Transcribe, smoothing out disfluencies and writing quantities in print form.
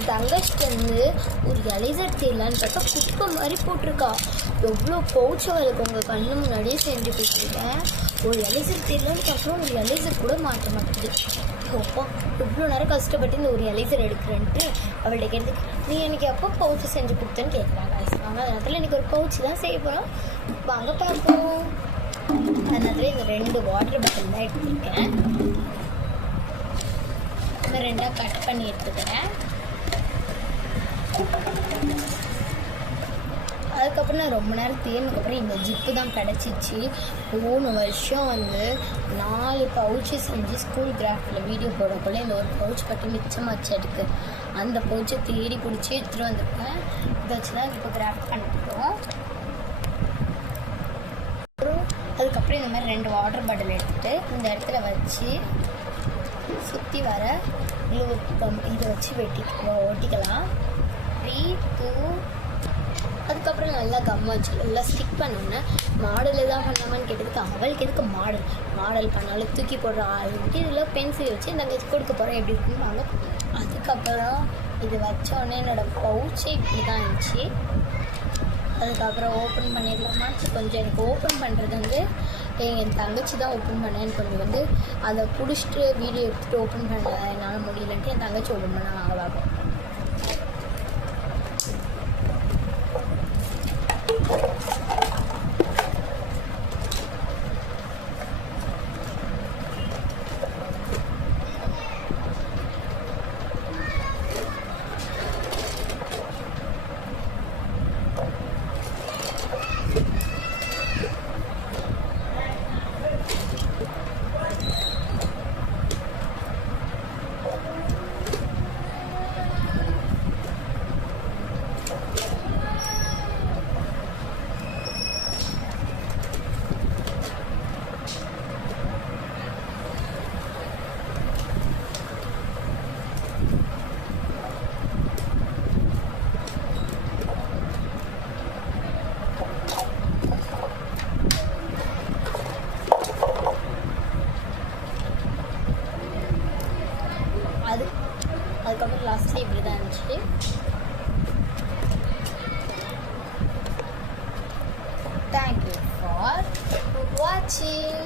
என் தங்கச்சிட்டு வந்து ஒரு எலைசர் தெரியலான்னு பார்த்தா குப்பை மாதிரி போட்டிருக்கா. எவ்வளோ பவுச்சை அதுக்கு உங்கள் கண்ணு முன்னாடியே செஞ்சு கொடுத்துருக்கேன். ஒரு எலைசர் தெரியலான்னு அப்புறம் ஒரு எலைசர் கூட மாட்ட மாட்டேங்குது. அப்பா இவ்வளோ நேரம் கஷ்டப்பட்டு இந்த ஒரு எலைசர் எடுக்கிறேன்ட்டு அவள்கிட்ட கேட்டு நீ எனக்கு எப்போ பவுச்சு செஞ்சு கொடுத்தேன்னு கேட்குறாங்க. வாங்க அந்த நேரத்தில் எனக்கு ஒரு பவுச்சு தான் செய்ய போகிறோம், வாங்க பார்ப்போம். அந்த நேரத்தில் இந்த 2 வாட்டர் பாட்டில் தான் எடுத்துருக்கேன். இந்த 2ஆக கட் பண்ணி எடுத்துக்கிறேன். அதுக்கப்புறம் நான் ரொம்ப நேரம் தேர்ந்ததுக்கப்புறம் இந்த ஜிப்பு தான் கிடச்சிச்சு. போன வருஷம் வந்து 4 பவுச்சு செஞ்சு ஸ்கூல் கிராஃப்டில் வீடியோ போடக்குள்ளே இந்த ஒரு பவுச் பற்றி மிச்சமாச்சு எடுக்கு. அந்த பவுச்சை தேடி பிடிச்சி எடுத்துகிட்டு வந்திருக்கேன். இதை வச்சு தான் இப்போ கிராஃப்ட் பண்ணிட்டோம். அதுக்கப்புறம் இந்த மாதிரி 2 வாட்டர் பாட்டில் எடுத்துகிட்டு இந்த இடத்துல வச்சு சுற்றி வர இதை வச்சு ஒட்டிக்கலாம். 3 2 அதுக்கப்புறம் நல்லா வச்சு நல்லா ஸ்டிக் பண்ணோன்னே மாடல் எதாவது பண்ணாமான்னு கேட்டதுக்கு அவளுக்கு எதுக்கு மாடல் பண்ணாலும் தூக்கி போடுற ஆளுக்கு இதில் பென்சில் வச்சு நாங்கள் கொடுக்க போகிறோம் எப்படி இருக்குன்னு. அதுக்கப்புறம் இது வச்சோடனே என்னோடய பவுச்சே இப்படி தான் இருந்துச்சு. அதுக்கப்புறம் ஓப்பன் பண்ணிடலாமா? கொஞ்சம் எனக்கு ஓப்பன் பண்ணுறது வந்து என் தங்கச்சி தான் ஓப்பன் பண்ணேன்னு கொஞ்சம் வந்து அதை பிடிச்சிட்டு வீடியோ எடுத்துகிட்டு ஓப்பன் பண்ண என்னால் முடியலன்ட்டு என் தங்கச்சி ஓப்பன் பண்ண ஆகலாகும். அதுக்கப்புறம் லாஸ்ட்டில் இப்படி தான் இருந்துச்சு. தேங்க்யூ ஃபார் வாட்சிங்.